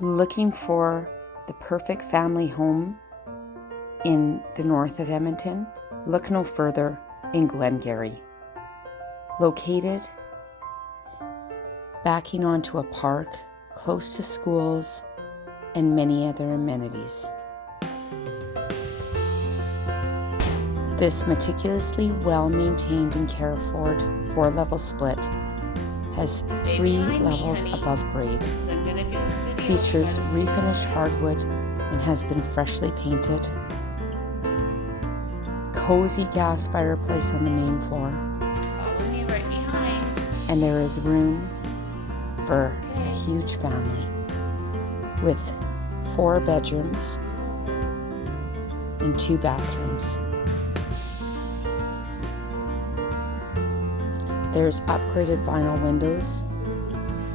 Looking for the perfect family home in the north of Edmonton? Look no further in Glengarry. Located backing onto a park, close to schools, and many other amenities. This meticulously well-maintained and cared for 4-level split has 3 levels above grade. Features refinished hardwood and has been freshly painted. Cozy gas fireplace on the main floor. Follow me right behind. And there is room for a huge family with 4 bedrooms and 2 bathrooms. There's upgraded vinyl windows,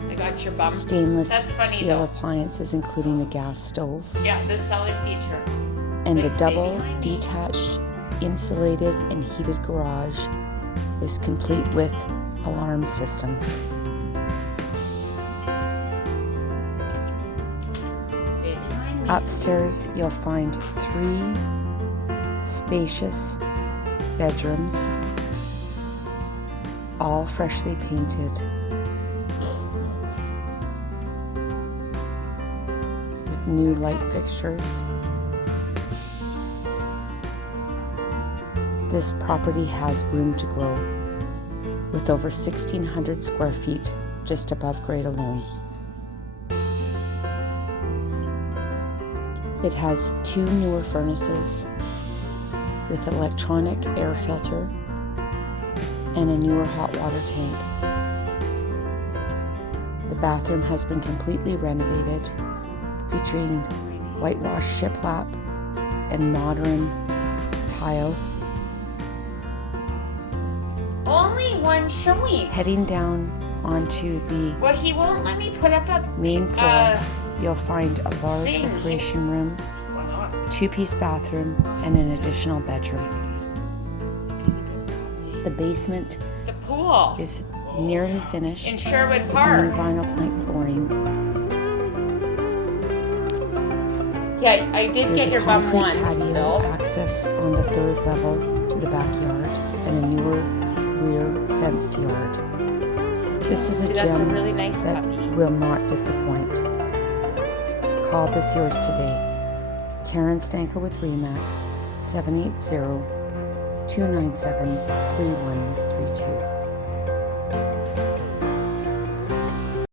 I got your bum. stainless That's funny, steel though. appliances including a gas stove, Yeah, the selling feature. and the Like, stay double behind me. detached, insulated and heated garage is complete with alarm systems. Stay behind me. Upstairs you'll find 3 spacious bedrooms, all freshly painted, with new light fixtures. This property has room to grow, with over 1,600 square feet just above grade alone. It has 2 newer furnaces with electronic air filter and a newer hot water tank. The bathroom has been completely renovated, featuring whitewashed shiplap and modern tile. Only one showing. Heading down onto the Well, he won't let me put up a main floor, you'll find a large thing. recreation room, Why not? 2-piece bathroom, and an additional bedroom. The basement The pool is nearly finished in Sherwood with new Park. vinyl plank flooring. Yeah, I did There's get a your bum concrete once, patio Bill. access on the 3rd level to the backyard and a newer rear fenced yard. This is a See, that's a gem really nice that puppy. will not disappoint. Call this yours today. Karen Stanko with Remax, 780-297-3132.